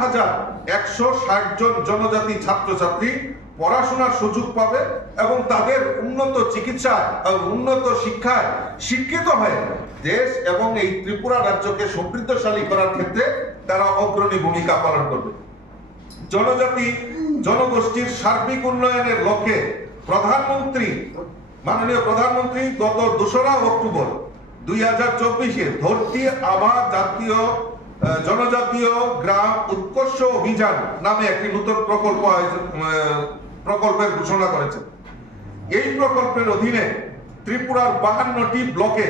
4,160 জন জনজাতি ছাত্রছাত্রী পড়াশোনার সুযোগ পাবে এবং তাদের উন্নত চিকিৎসা উন্নত শিক্ষায় শিক্ষিত হয়ে দেশ এবং এই ত্রিপুরা রাজ্যকে সমৃদ্ধশালী করার ক্ষেত্রে তারা অগ্রণী ভূমিকা পালন করবে। জনজাতি জনগোষ্ঠীর সার্বিক উন্নয়নের লক্ষ্যে মাননীয় প্রধানমন্ত্রী গত 2রা অক্টোবর 2024-এ ধরতি আভা জনজাতীয় গ্রাম উৎকর্ষ অভিযান নামে একটি নতুন প্রকল্পের ঘোষণা করেছেন। এই প্রকল্পের অধীনে ত্রিপুরার 52টি ব্লকে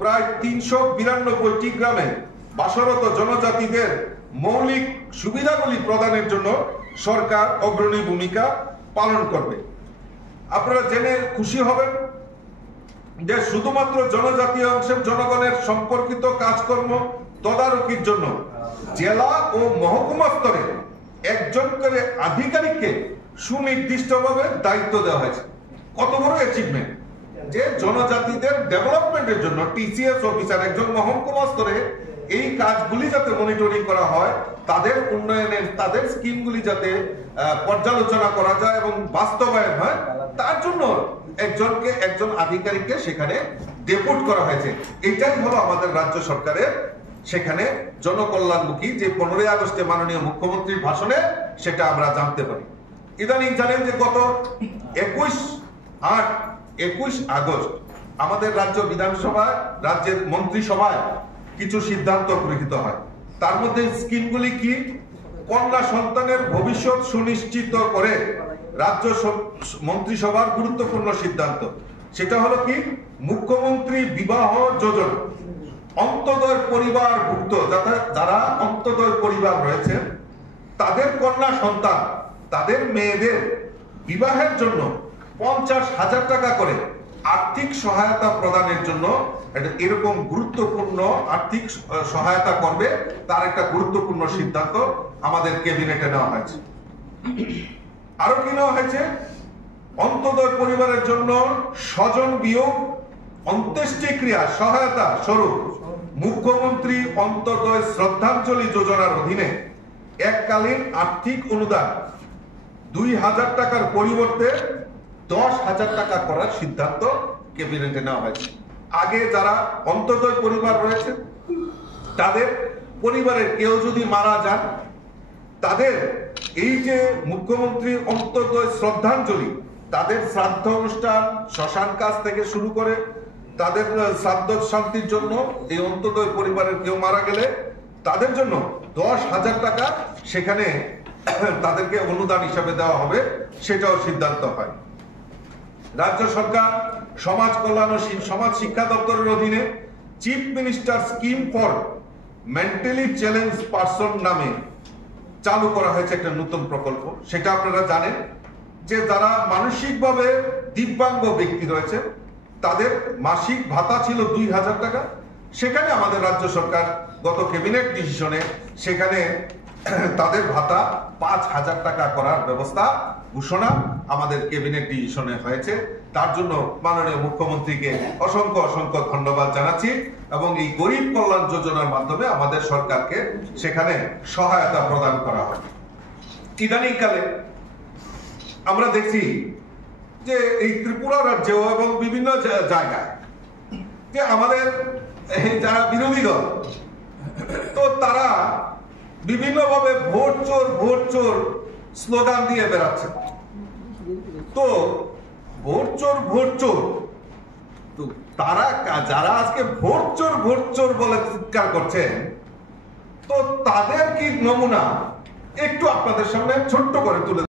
প্রায় 392টি গ্রামে বাসরত জনজাতিদের মৌলিক সুবিধাগুলি প্রদানের জন্য সরকার অগ্রণী ভূমিকা পালন করবে। আপনারা জেনে খুশি হবেন যে শুধুমাত্র জনজাতীয় অংশের জনগণের সম্পর্কিত কাজকর্ম তদারকির জন্য জেলা ও মহকুমা স্তরে একজন করে আধিকারিককে সুনির্দিষ্টভাবে দায়িত্ব দেওয়া হয়েছে। কত বড় অ্যাচিভমেন্ট যে জনজাতিদের ডেভেলপমেন্টের জন্য টিসিএস অফিসার একজন মহকুমা স্তরে এই কাজগুলি যাতে মনিটরিং করা হয়, তাদের উন্নয়নের তাদের স্কিমগুলি যাতে পর্যালোচনা করা যায় এবং বাস্তবায়ন হয়, তার জন্য একজন আধিকারিককে সেখানে ডেপুট করা হয়েছে। এটাই হলো আমাদের রাজ্য সরকারের সেখানে জনকল্যাণমুখী যে 15ই আগস্টে মাননীয় মুখ্যমন্ত্রীর ভাষণে সেটা আমরা জানতে পারি। ইদানিং জানেন যে গত 21 আগস্ট আমাদের রাজ্য বিধানসভায় রাজ্যের মন্ত্রিসভায় কিছু সিদ্ধান্ত গৃহীত হয়। তার মধ্যে স্কিমগুলি কি? কন্যা সন্তানের ভবিষ্যৎ সুনিশ্চিত করে রাজ্য মন্ত্রিসভার গুরুত্বপূর্ণ সিদ্ধান্ত সেটা হলো কি, মুখ্যমন্ত্রী বিবাহ যোজনা। অন্তোদয় পরিবারভুক্ত যারা অন্তোদয় পরিবার রয়েছে তাদের কন্যা সন্তান তাদের মেয়েদের বিবাহের জন্য 50,000 টাকা করে আর্থিক সহায়তা প্রদানের জন্য এরকম গুরুত্বপূর্ণ আর্থিক সহায়তা করবে তার একটা গুরুত্বপূর্ণ সিদ্ধান্ত আমাদের ক্যাবিনেটে নেওয়া হয়েছে। আরো কি নেওয়া হয়েছে? অন্তোদয় পরিবারের জন্য স্বজন বিয়োগ অন্ত্যেষ্টিক্রিয়া সহায়তা স্বরূপ মুখ্যমন্ত্রী অন্তোদয় শ্রদ্ধাঞ্জলি যোজনার অধীনে এককালীন আর্থিক অনুদান 2,000 টাকার পরিবর্তে 10,000 টাকা করার সিদ্ধান্ত ক্যাবিনেটে নেওয়া হয়েছে। আগে যারা অন্তোদয় পরিবার রয়েছে তাদের পরিবারের কেউ যদি মারা যান, তাদের এই যে মুখ্যমন্ত্রী অন্তোদয় শ্রদ্ধাঞ্জলি, তাদের শ্রাদ্ধ অনুষ্ঠান শ্মশান কাজ থেকে শুরু করে তাদের শ্রাদ্ধ শান্তির জন্য এই অন্তোদয় পরিবারের কেউ মারা গেলে তাদের জন্য 10,000 টাকা সেখানে তাদেরকে অনুদান হিসাবে দেওয়া হবে, সেটাও সিদ্ধান্ত হয়। রাজ্য সরকার সমাজ কল্যাণ ও সমাজ শিক্ষা দপ্তরের অধীনে chief minister scheme for mentally challenge person নামে চালু করা হয়েছে একটা নতুন প্রকল্প। সেটা আপনারা জানেন যে যারা মানসিকভাবে দিব্যাঙ্গ ব্যক্তি রয়েছে তাদের মাসিক ভাতা ছিল 2,000 টাকা, সেখানে আমাদের রাজ্য সরকার গত ক্যাবিনেট ডিসিশনে সেখানে তাদের ভাতা 5,000 টাকা করার ব্যবস্থা ঘোষণা আমাদের ক্যাবিনেট ডিসিশনে হয়েছে। তার জন্য মাননীয় মুখ্যমন্ত্রীকে অসংখ্য ধন্যবাদ জানাচ্ছি এবং এই গরিব কল্যাণ যোজনার মাধ্যমে আমাদের সরকারকে সেখানে সহায়তা প্রদান করা হয়। ইদানিংকালে আমরা দেখছি যে এই ত্রিপুরা রাজ্য এবং বিভিন্ন জায়গায় যে আমাদের যারা বিরোধী দল তো তারা বিভিন্নভাবে ভোট চোর স্লোগান দিয়ে বেড়াচ্ছে। তো ভোট চোর তো তারা যারা আজকে ভোট চোর বলে চিৎকার করছেন, তো তাদের কি নমুনা একটু আপনাদের সামনে ছোট্ট করে তুলে